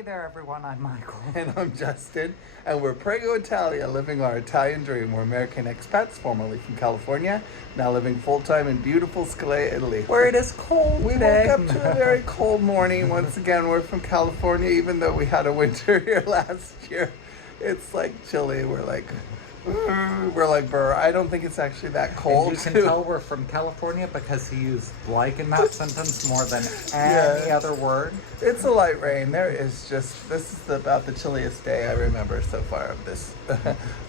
Hey there everyone, I'm Michael. And I'm Justin, and we're Prego Italia, living our Italian dream. We're American expats, formerly from California, now living full-time in beautiful Scalea, Italy. Where it is cold We today. woke up to a very cold morning. Once again, we're from California, even though we had a winter here last year. It's like chilly. We're like, brr. I don't think it's actually that cold. And you can tell we're from California because he used like in that sentence more than any other word. It's a light rain. This is about the chilliest day I remember so far of this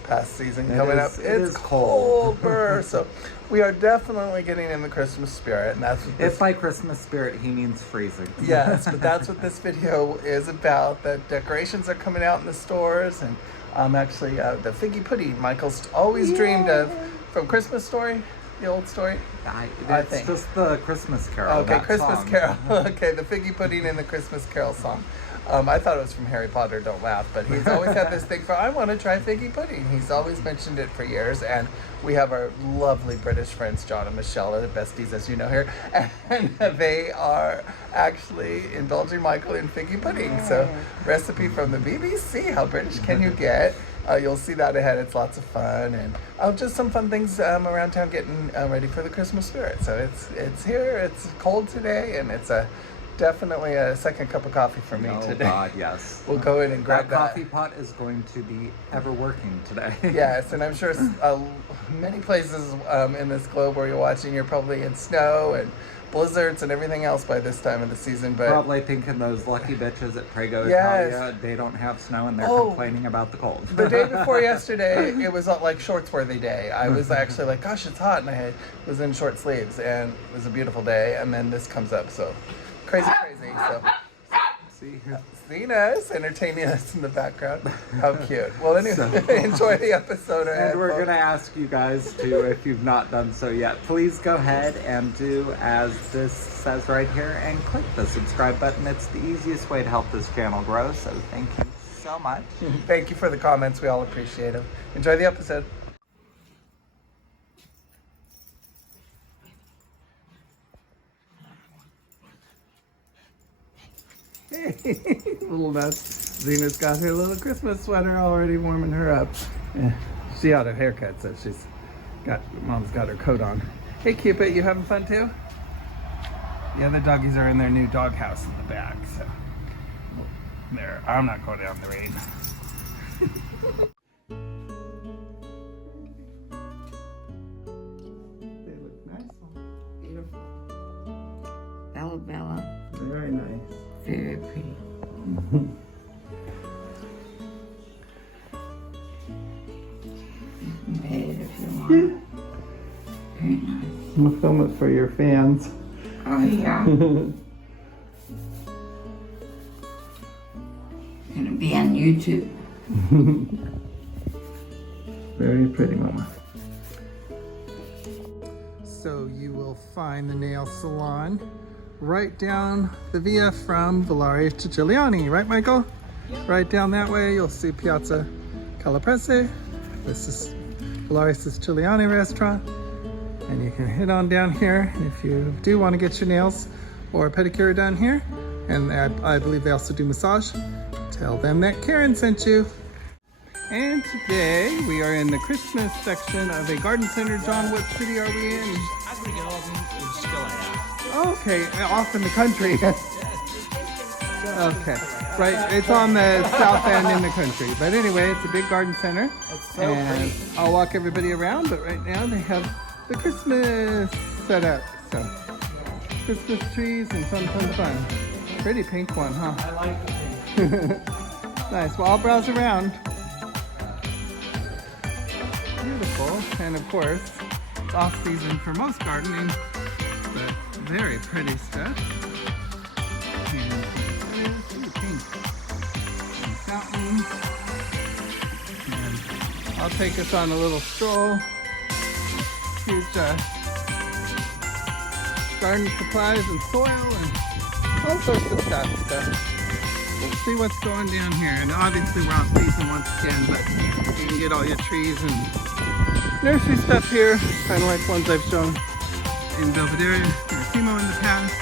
past season coming up. It is cold. So we are definitely getting in the Christmas spirit, and that's what If by Christmas spirit he means freezing. Yes, but that's what this video is about. The decorations are coming out in the stores, and actually the figgy pudding Michael's always dreamed of from Christmas Story, the old story. I think. Just the Christmas Carol. Okay, Christmas song. Carol. Okay, the figgy pudding in the Christmas Carol song. I thought it was from Harry Potter, don't laugh, but he's always had this thing for, I want to try figgy pudding. He's always mentioned it for years, and we have our lovely British friends, John and Michelle, are the besties, as you know here, and they are actually indulging Michael in figgy pudding. So, recipe from the BBC, how British can you get? You'll see that ahead. It's lots of fun, and just some fun things around town getting ready for the Christmas spirit. So it's here, it's cold today, and it's definitely a second cup of coffee for me today. Oh God, yes. We'll go in and grab that. Coffee pot is going to be ever working today. Yes, and I'm sure many places in this globe where you're watching, you're probably in snow and blizzards and everything else by this time of the season. But probably thinking those lucky bitches at Prego Italia, they don't have snow and they're complaining about the cold. The day before yesterday, it was like shorts-worthy day. I was actually like, gosh, it's hot, and I was in short sleeves, and it was a beautiful day, and then this comes up, so crazy. So seeing us, entertaining us in the background. How cute. Well, anyway, enjoy the episode. And we're going to ask you guys to, if you've not done so yet, please go ahead and do as this says right here and click the subscribe button. It's the easiest way to help this channel grow, so thank you so much. Thank you for the comments. We all appreciate them. Enjoy the episode. Hey, little nuts. Zena's got her little Christmas sweater already warming her up. Yeah, she got her haircut, so mom's got her coat on. Hey Cupid, you having fun too? The other doggies are in their new dog house in the back, so there. I'm not going down the rain. They look nice. Beautiful. Bella. Very nice. Very pretty. Made it if you want. Very nice. We'll film it for your fans. Oh yeah. Gonna be on YouTube. Very pretty, Mama. So you will find the nail salon right down the via from Calabria to Giuliani, right, Michael? Yep. Right down that way, you'll see Piazza Calabria. This is Calabria Giuliani restaurant, and you can head on down here if you do want to get your nails or a pedicure done here. And I believe they also do massage. Tell them that Karen sent you. And today we are in the Christmas section of a garden center. John, what city are we in? I think it all in Scalea. Okay, off in the country. Okay, right. It's on the south end in the country. But anyway, it's a big garden center. It's so And pretty. I'll walk everybody around, but right now they have the Christmas set up. So, Christmas trees and fun. Pretty pink one, huh? I like the pink. Nice. Well, I'll browse around. Beautiful. And of course, it's off season for most gardening, but very pretty stuff. And ooh, pink. And fountains. And I'll take us on a little stroll. Huge garden supplies and soil and all sorts of stuff. So we'll see what's going down here. And obviously we're off season once again, but you can get all your trees and nursery stuff here, kind of like ones I've shown in Belvedere or Timo in the past.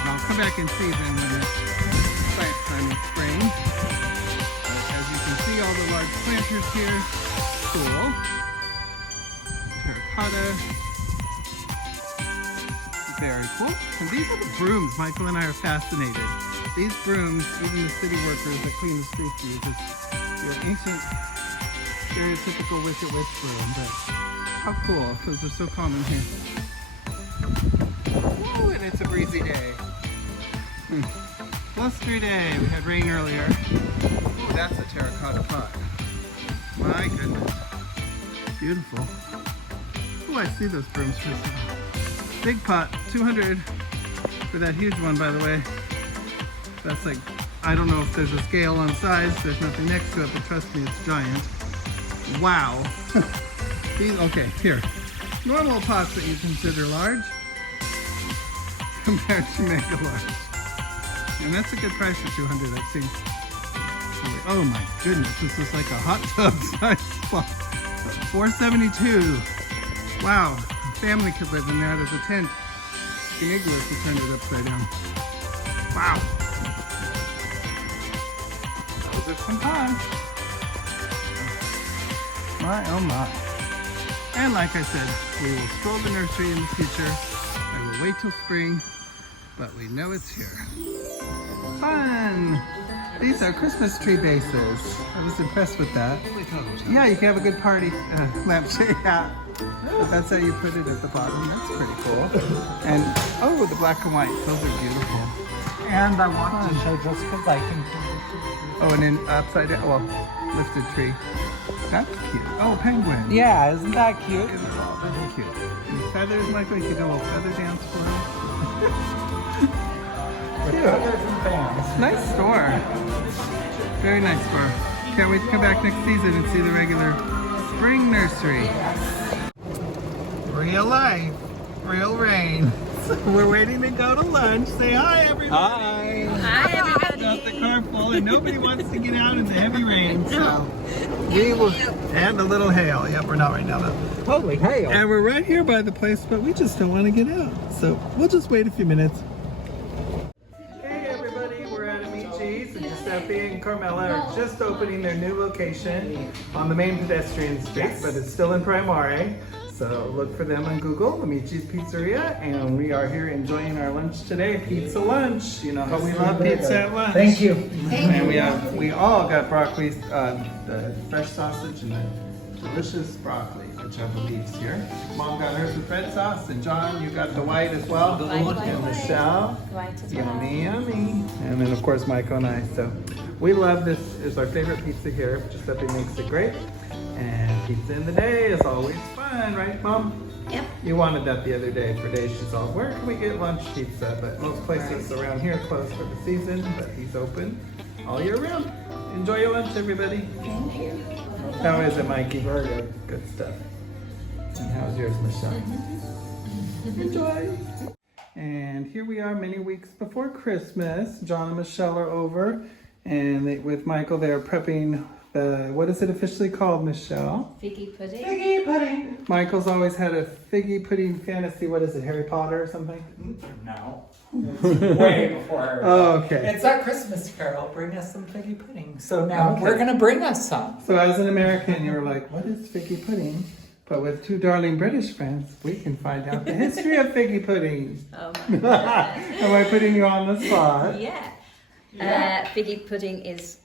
And I'll come back in season when time of spring. As you can see, all the large planters here. Cool. Terracotta. Very cool. And these are the brooms. Michael and I are fascinated. These brooms, even the city workers that clean the streets use, it's your ancient, stereotypical Wicked Witch broom. But how cool. Those are so common here. Woo, and it's a breezy day. Blustery day. We had rain earlier. Oh, that's a terracotta pot. My goodness. Beautiful. Oh, I see those brooms for a second. Big pot, 200 for that huge one, by the way. That's like, I don't know if there's a scale on size. There's nothing next to it, but trust me, it's giant. Wow. These, okay, here. Normal pots that you consider large compared to mega large. And that's a good price for 200, I've seen. Oh my goodness, this is like a hot tub size spot. $472. Wow. Family could live in that as a tent. The igloo if you turned it upside down. Wow. Those are some pots. My oh my. And like I said, we will stroll the nursery in the future. I will wait till spring, but we know it's here. Fun! These are Christmas tree bases. I was impressed with that. Yeah, you can have a good party lampshade. Yeah. But that's how you put it at the bottom. That's pretty cool. And oh, the black and white. Those are beautiful. And I want to show just because I can. Oh, and then upside down, well, lifted tree. That's cute. Oh, penguin. Yeah, isn't that cute? That's cute. And the feathers, Michael, you could do a little feather dance for them. With feathers and fans. Nice store. Very nice store. Can't wait to come back next season and see the regular spring nursery. Real life, real rain. So we're waiting to go to lunch. Say hi, everybody. Hi. Hi, everybody. Got the car full and nobody wants to get out in the heavy rain. So we will, and a little hail. Yep, we're not right now though. Holy hail. And we're right here by the place, but we just don't want to get out. So we'll just wait a few minutes. Hey everybody, we're at Amici's, and Giuseppe and Carmela are just opening their new location on the main pedestrian street, but it's still in Primare. So look for them on Google, Amici's Pizzeria, and we are here enjoying our lunch today, pizza lunch. You know how we love pizza at lunch. Thank you. And we all got broccoli, the fresh sausage and the delicious broccoli, which I believe is here. Mom got hers with red sauce, and John, you got the white as well. And Michelle, yummy, yummy. And then of course Michael and I. So we love this. It's our favorite pizza here. Giuseppe makes it great. And pizza in the day is always fun, right, Mom? Yep. You wanted that the other day for days. She's all, where can we get lunch pizza? But most places around here are closed for the season, but he's open all year round. Enjoy your lunch, everybody. Thank you. How is it, Mikey? Very good. Good stuff. And how's yours, Michelle? Enjoy. And here we are many weeks before Christmas. John and Michelle are over, and with Michael, they're prepping what is it officially called, Michelle? Figgy pudding. Figgy pudding. Michael's always had a figgy pudding fantasy. What is it, Harry Potter or something? No. Way before. Oh, okay. It's our Christmas Carol. Bring us some figgy pudding. So now we're going to bring us some. So as an American, you were like, what is figgy pudding? But with two darling British friends, we can find out the history of figgy pudding. Oh my goodness. Am I putting you on the spot? Yeah. Figgy pudding is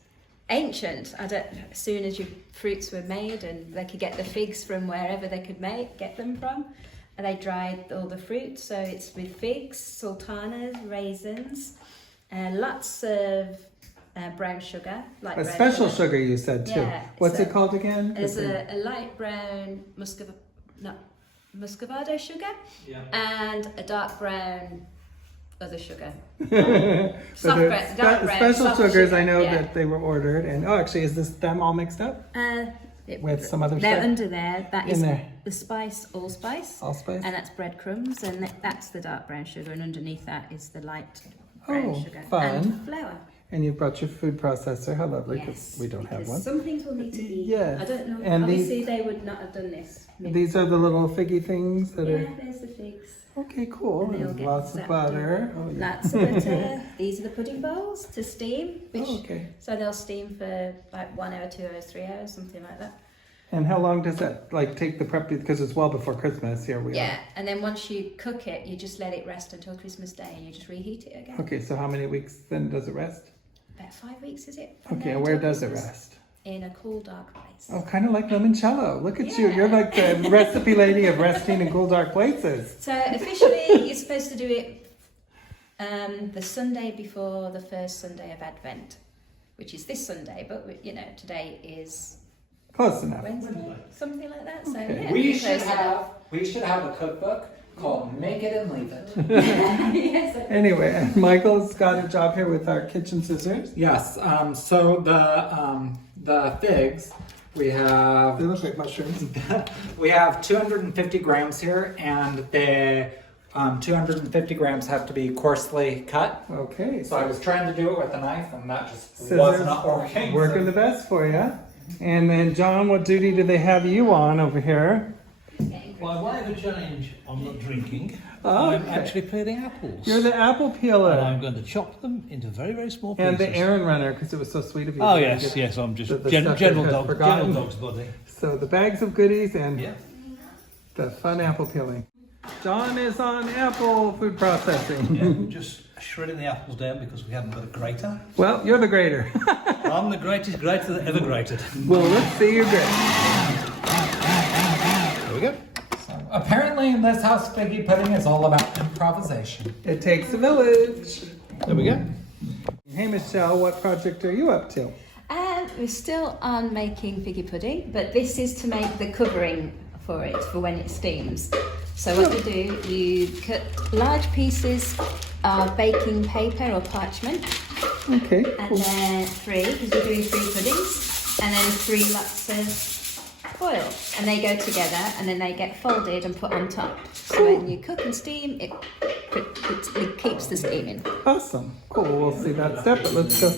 ancient. As soon as your fruits were made and they could get the figs from wherever they could get them from, and they dried all the fruit. So it's with figs, sultanas, raisins, lots of brown sugar, like A red special sugar you said too. Yeah, What's so it called again? There's a light brown muscovado sugar, and a dark brown other sugar. So there's dark brown, special soft sugars sugar, I know yeah. that they were ordered. And oh, actually, is this them all mixed up? With some other they're stuff? under there. That In is there. the spice, allspice. Allspice? And that's breadcrumbs, and that's the dark brown sugar, and underneath that is the light brown Oh, sugar. fun. And flour. And you brought your food processor. How lovely, because Yes, we don't have because one. some things will need to be. Yes. I don't know. And Obviously, they would not have done this. These are the little figgy things that Yeah, are... there's the figs. Okay, cool. And they'll And get lots of zapped butter. in. Oh, yeah. Lots of butter. These are the pudding bowls to steam. Which, Oh, okay. So they'll steam for like 1 hour, 2 hours, 3 hours, something like that. And how long does that like take the prep? Because it's well before Christmas. Here we Yeah, and then once you cook it, you just let it rest until Christmas Day, and you just reheat it again. are. Okay, so how many weeks then does it rest? About 5 weeks, is it? from Okay, now where until does it Christmas? rest? In a cool, dark place. Oh, kind of like limoncello. Look at you. Yeah. You're like the recipe lady of resting in cool, dark places. So officially, you're supposed to do it the Sunday before the first Sunday of Advent, which is this Sunday. But you know, today is Close enough. Wednesday, something like that. So Okay. yeah, We close should have a cookbook called Make It and Leave It. enough. Yes. Anyway, and Michael's got a job here with our kitchen scissors. Yes. So the figs we have. They look like mushrooms. We have 250 grams here, and the 250 grams have to be coarsely cut. Okay. So I was trying to do it with a knife, and that just was Scissors not working. Working the best for you. And then, John, what duty do they have you on over here? By way of a change, I'm not drinking. Oh, I'm okay. actually peeling apples. You're the apple And I'm peeler. going to chop them into very, very small pieces. And the errand runner, because it was so sweet of you. Oh, to yes, get- yes, I'm just the general stuff I had dog, forgotten. general dog's body. So the bags of goodies and Yeah. the fun apple peeling. John is on apple food processing. Yeah, just shredding the apples down because we haven't got a grater. Well, you're the grater. I'm the greatest grater that ever grated. Well, let's see your grate. There we go. Apparently, in this house, figgy pudding is all about improvisation. It takes a village. There we go. Hey, Michelle, what project are you up to? And we're still on making figgy pudding, but this is to make the covering for it for when it steams. So what you do, you cut large pieces of baking paper or parchment, Okay, and cool. then 3, because you're doing 3 puddings, and then 3 lots of foil, and they go together, and then they get folded and put on top. So when you cook and steam, it keeps the steam in. Awesome. Cool. We'll see that step, but let's go.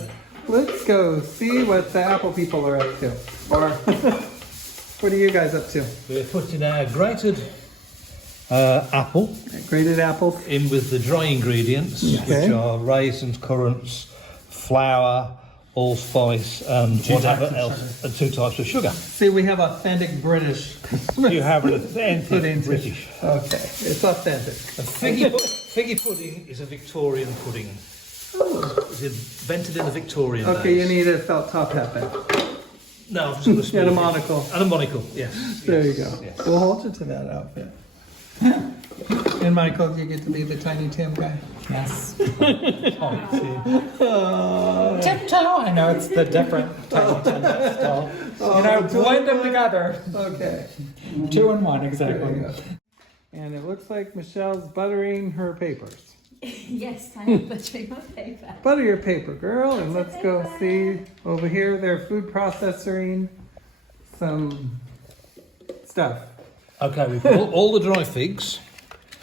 Let's go see what the apple people are up to. Or what are you guys up to? We're putting our grated apple Grated apples. in with the dry ingredients, Okay. which are raisins, currants, flour, allspice, and whatever else, and 2 types of sugar. See, we have authentic British. You have an Put authentic into- British. Okay, it's authentic. A figgy pudding is a Victorian pudding. It's invented in the Victorian Okay, you days. need a felt top hat then. No, I'm just going to spoon And a it. monocle. And a monocle, yes. There you yes, go. yes. We'll hold you to that outfit. And Michael, you get to be the Tiny Tim guy. Yes. Oh, Tiptoe. I know it's the different Tiny Tim, but still. You know, blend them together. okay. 2 in 1, There exactly. you go. And it looks like Michelle's buttering her papers. Yes, I am butchering my paper. Butter your paper, girl, and let's go see over here. They're food processing some stuff. Okay, we've got all the dry figs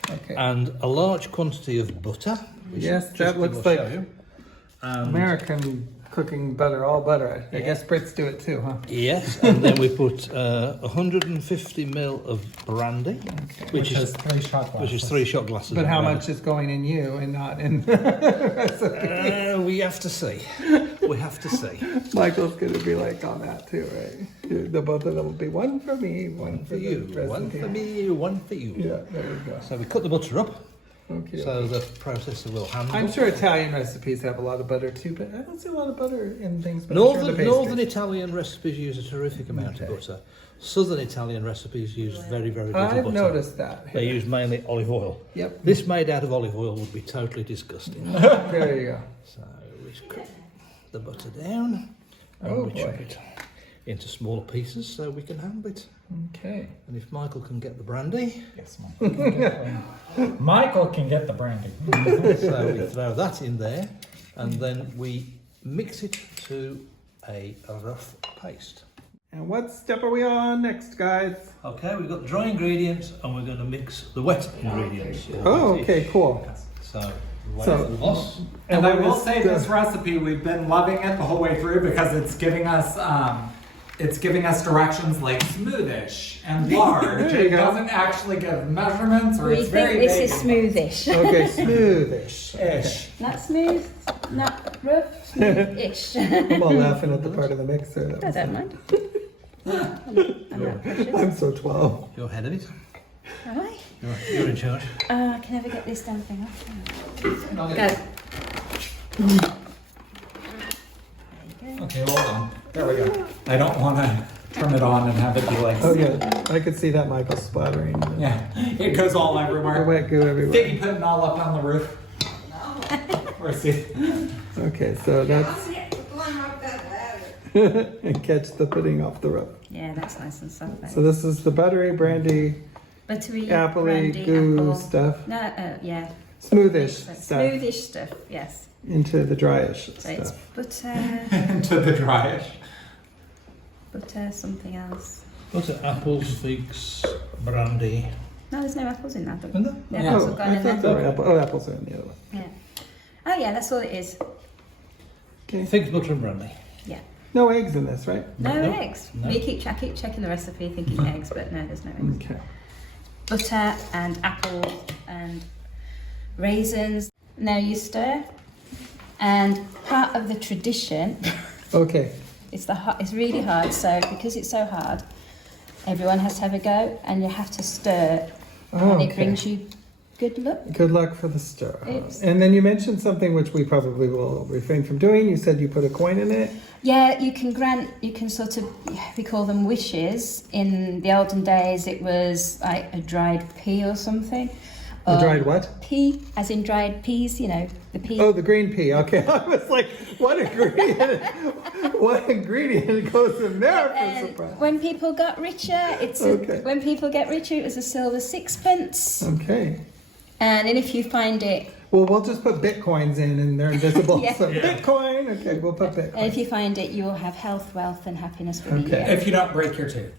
Okay. and a large quantity of butter. which Yes, just that we looks will like show you. And American cooking butter, all butter. I guess Brits do it too, huh? yes, and then we put 150 ml of brandy, which is 3 shot glasses. which is 3 shot glasses. But of how brandy. much is going in you and not in We have to see. We have to see. Michael's gonna be like on that too, right? The both of them will be one for me, one for For you, the rest one of for me, one for you. Yeah, there we go. So we cut the butter up, Okay. so the processor will handle. I'm sure Italian recipes have a lot of butter too, but I don't see a lot of butter in things. But I'm sure the Northern pastries. Italian recipes use a terrific amount Okay. of butter. Southern Italian recipes use very, very little I've butter. noticed that. They use mainly olive oil. Yep. This made out of olive oil would be totally disgusting. There you go. So we just cut the butter down and Oh, we chop boy. it into smaller pieces so we can handle it. Okay. And if Michael can get the brandy, Yes, Michael can get the Michael can get the brandy. so we throw that in there and then we mix it to a rough paste. And what step are we on next, guys? Okay, we've got dry ingredients and we're going to mix the wet ingredients. Oh, okay, cool. So So, And I will say this recipe, we've been loving it the whole way through because it's giving us directions like smoothish and large. There you It go. doesn't actually give measurements, or We it's very think this vague. is smoothish. Okay, smoothish. Ish. Not smooth, not rough, smooth-ish. I'm all laughing at the part of the mixer. That I was don't mind. I'm not precious. I'm so 12. you're ahead of it. Am I? You're in charge. I can never get this damn thing off. Go. Okay, hold on. There we go. I don't want to turn it on and have it be like. Oh yeah, I could see that Michael splattering. Yeah, it goes all The everywhere. wet goo everywhere. Figgy putting all up on the roof. Or see. Okay, so that's and catch the pudding off the roof. Yeah, that's nice and soft. So this is the buttery, brandy, Buttery, appley, brandy, goo apple. stuff, No, yeah. smoothish stuff Smoothish stuff, yes. into the dryish So it's stuff. butter, Into the dryish. butter, something else. Butter, apples, figs, brandy. No, there's no apples in that. Isn't there? The Yeah. apples Oh, have gone I in thought there. there were apple. Oh, apples are in the other one. Yeah. Oh yeah, that's all it is. Okay. Figs, butter, and brandy. Yeah. No eggs in this, right? No, No. eggs. No. We keep checking the recipe, thinking eggs, but no, there's no eggs. Okay. Butter and apples and raisins. Now you stir. And part of the tradition, Okay. it's really hard. So because it's so hard, everyone has to have a go, and you have to stir, Oh, and okay. it brings you good luck. Good luck for the stir. Oops. And then you mentioned something which we probably will refrain from doing. You said you put a coin in it. Yeah, you can sort of, we call them wishes. In the olden days, it was like a dried pea or something. A dried what? Pea, as in dried peas, you know, the pea. Oh, the green pea. Okay. I was like, what ingredient? What ingredient goes in there for And surprise? when people got richer, Okay. when people get richer, it was a silver sixpence. Okay. And if you find it, Well, we'll just put bitcoins in and they're invisible. Yeah. So Bitcoin. Okay, we'll put and Bitcoin. if you find it, you will have health, wealth, and happiness for the Okay. year. If you don't break your tooth.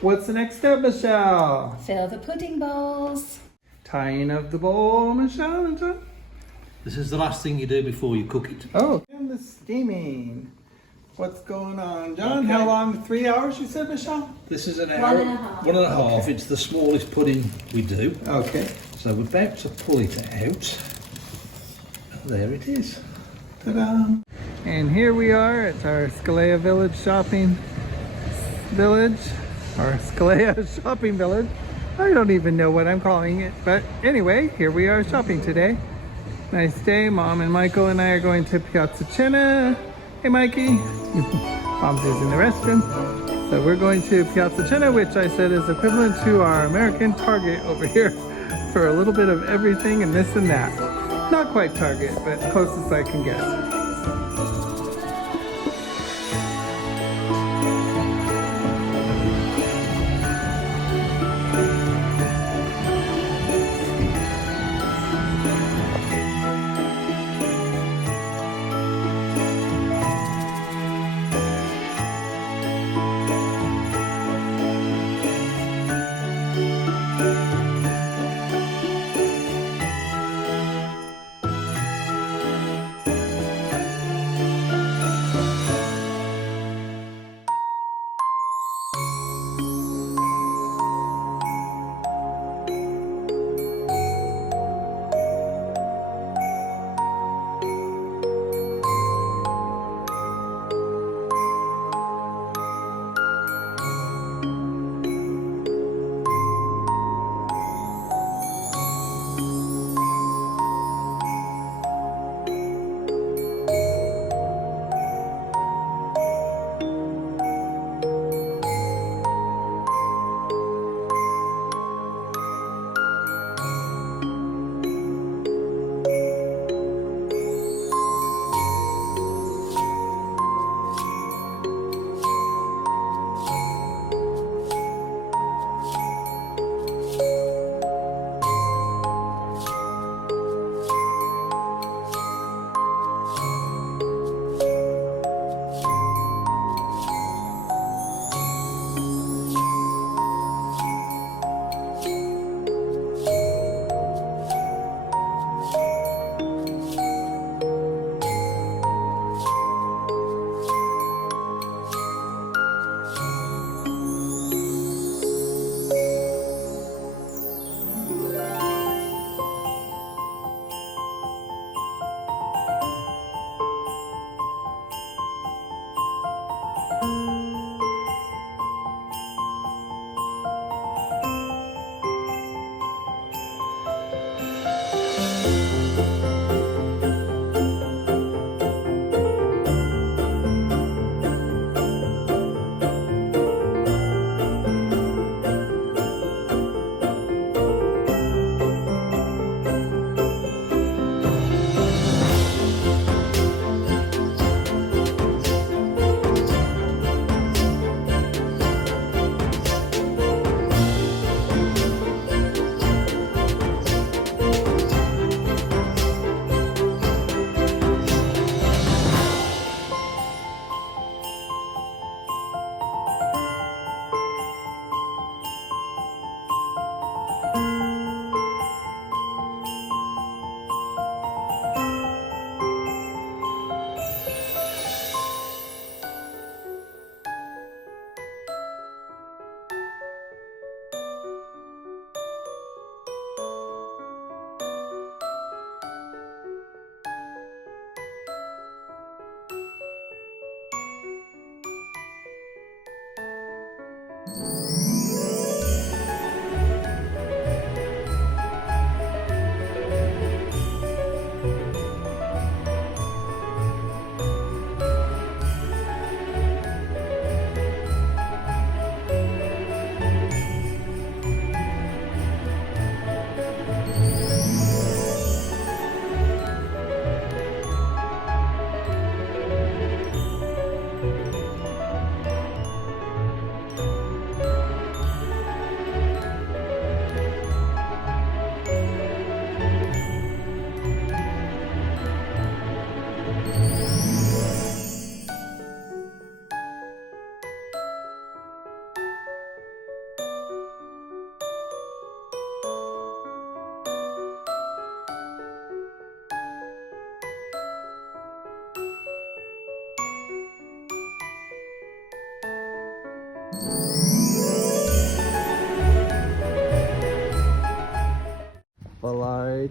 What's the next step, Michelle? Fill the pudding bowls. Tying of the bowl, Michelle. This is the last thing you do before you cook it. Oh, and the steaming. What's going on, John? How long? 3 hours, you said, Michelle? This is an hour. 1.5. 1.5. It's the smallest pudding we do. Okay. So we're about to pull it out. And there it is. Ta-da! And here we are at our Scalea Village shopping village, or Scalea shopping village. I don't even know what I'm calling it, but anyway, here we are shopping today. Nice day. Mom and Michael and I are going to Piazza. Hey, Mikey. Mom's using the restroom. So we're going to Piazza, which I said is equivalent to our American Target over here for a little bit of everything and this and that. Not quite Target, but closest I can get.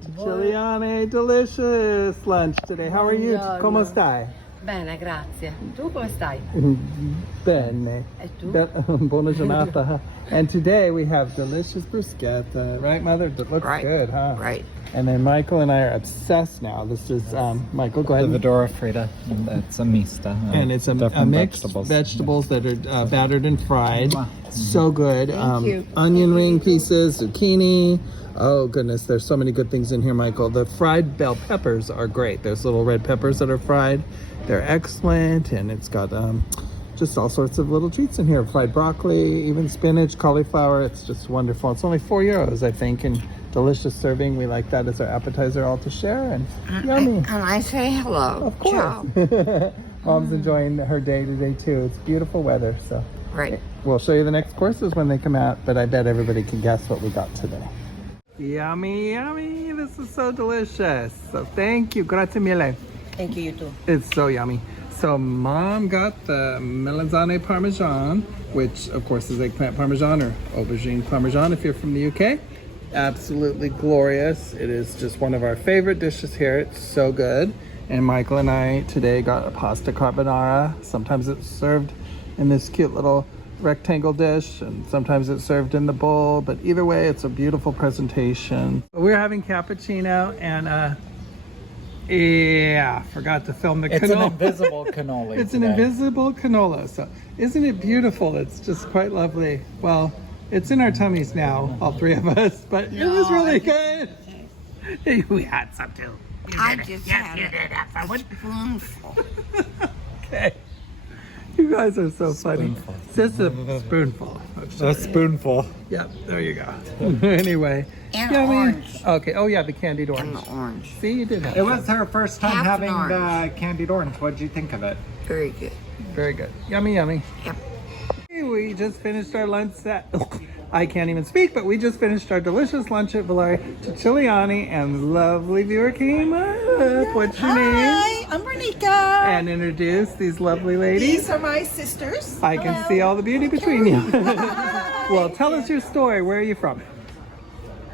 Ciciliane, delicious lunch today. How are you? Buongiorno. Come stai? Bene, grazie. Tu come stai? Bene. E tu? Buona giornata. And today we have delicious bruschetta, right, Mother? That looks Right. good, huh? Right. And then Michael and I are obsessed now. This is Michael. Go ahead. The Vidora Frita. It's a mista. And it's a different mixed vegetables that are battered and fried. So good. you. Onion ring pieces, zucchini. Oh goodness, there's so many good things in here, Michael. The fried bell peppers are great. There's little red peppers that are fried. They're excellent, and it's got just all sorts of little treats in here. Fried broccoli, even spinach, cauliflower. It's just wonderful. It's only €4, I think, and delicious serving. We like that as our appetizer all to share, and yummy. And I say hello. Of course. Mom's enjoying her day today too. It's beautiful weather, so Right. we'll show you the next courses when they come out, but I bet everybody can guess what we got today. Yummy, yummy. This is so delicious. So thank you. Grazie mille. Thank you, you too. It's so yummy. So Mom got the melanzane parmesan, which of course is eggplant parmesan or aubergine parmesan if you're from the UK. Absolutely glorious. It is just one of our favorite dishes here. It's so good. And Michael and I today got a pasta carbonara. Sometimes it's served in this cute little rectangle dish, and sometimes it's served in the bowl, but either way it's a beautiful presentation. We're having cappuccino, and forgot to film the It's an canola. invisible cannoli. It's an today. invisible canola. So isn't it beautiful? It's just quite lovely. Well, it's in our tummies now, all three of us, but it was really good. We had some too. I just had a spoonful. Okay. You guys are so funny. Just a spoonful. A spoonful. Yep, there you go. Anyway. And yummy. orange. Okay, oh yeah, the candied And orange. the orange. See, you did have It was her first time Half an having the orange. candied orange. What did you think of it? Very good. Very good. Yummy, yummy. Yep. Hey, we just finished our lunch at, I can't even speak, but we just finished our delicious lunch at Valari Ciciliani, and lovely viewer came up. What's your name? Hi, I'm Renika. And introduce these lovely ladies. These are my sisters. I can see all the beauty between you. Well, tell us your story. Where are you from?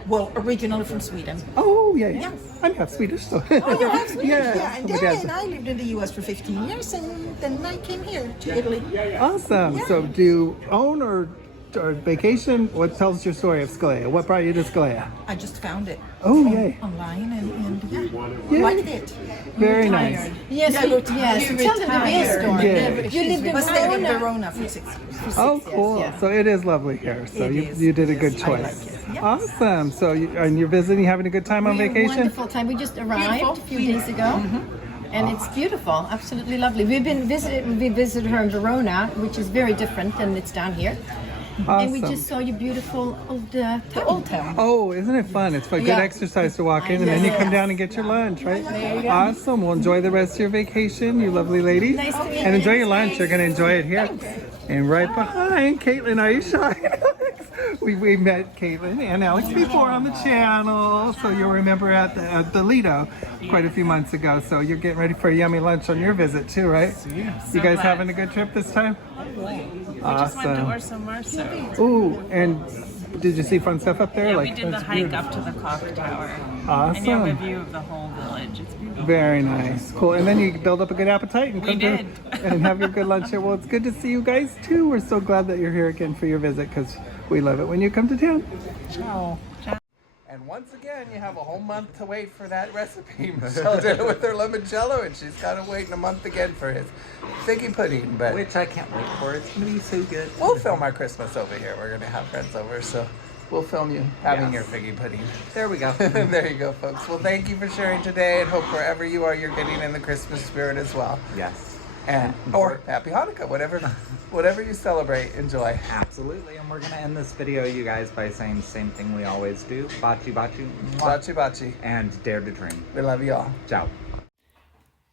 Well, originally from Sweden. Oh, yeah. Yes. I'm half Swedish, so. Oh, you're half Swedish? Yeah. And Oh, my dad's- then I lived in the US for 15 years, and then I came here to Italy. Awesome. Yeah. So, do you own or vacation? What tells your story of Scalea? What brought you to Scalea? I just found it. Oh, yay. Online, and Yeah. liked it. Very nice. Yes, Yeah, yes. you Tell them the real retired. story. Yeah. You lived in But stayed in Verona. Verona for 6 years. Oh, cool. Yeah. So it is lovely here. So It you, is. you did a good Yes, I choice. like it. Yes. Awesome. So and you're visiting, having a good time on We had a vacation? wonderful time. We just arrived Beautiful. a few days ago. And it's beautiful, absolutely lovely. We visited her in Verona, which is very different than it's down here. And we Awesome. just saw your beautiful old town. Oh, isn't it fun? It's a good Yeah. exercise to walk in, and then you come down and get your lunch, right? Awesome. Well, enjoy the rest of your vacation, you lovely ladies. Nice to meet And enjoy you. your lunch. You're going to enjoy it here. And right behind, Caitlin, are you shy? we met Caitlin and Alex before on the channel, so you'll remember at the Lido quite a few months ago. So you're getting ready for a yummy lunch on your visit too, right? You guys having a good trip this time? Awesome. somewhere, so Ooh, and did you see fun stuff up there? we did the that's hike beautiful. up to the clock tower, and you have a Awesome. view of the whole village. It's beautiful. Very nice. Cool. And then you build up a good appetite and We come did. and have your good lunch here. Well, it's good to see you guys too. We're so glad that you're here again for your visit, because we love it when you come to town. And once again, you have a whole month to wait for that recipe. Michelle did it with her limoncello, and she's got to wait in a month again for his figgy pudding. But Which I can't wait for. It's going to be so good. we'll film our Christmas over here. We're going to have friends over, so we'll film you having Yes. your figgy pudding. There we go. There you go, folks. Well, thank you for sharing today, and hope wherever you are, you're getting in the Christmas spirit as well. Yes. And or Happy Hanukkah, whatever you celebrate. Enjoy. Absolutely. And we're going to end this video, you guys, by saying the same thing we always do. Baci baci. Mwah. Bachi bachi. And dare to dream. We love you all. Ciao.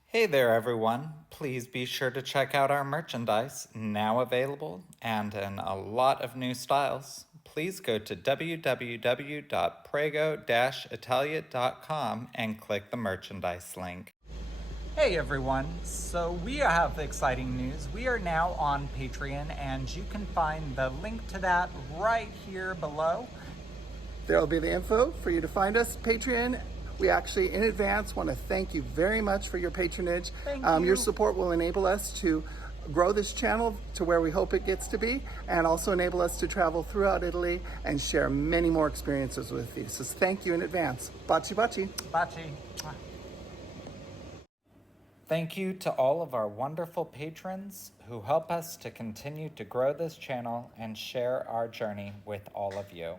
Hey there, everyone. Please be sure to check out our merchandise, now available and in a lot of new styles. Please go to www.prego-italia.com and click the merchandise link. Hey everyone, so we have exciting news. We are now on Patreon, and you can find the link to that right here below. There will be the info for you to find us, Patreon, We actually, in advance, want to thank you very much for your patronage. Thank Your you. support will enable us to grow this channel to where we hope it gets to be, and also enable us to travel throughout Italy and share many more experiences with you. So thank you in advance. Baci baci. Baci. Thank you to all of our wonderful patrons who help us to continue to grow this channel and share our journey with all of you.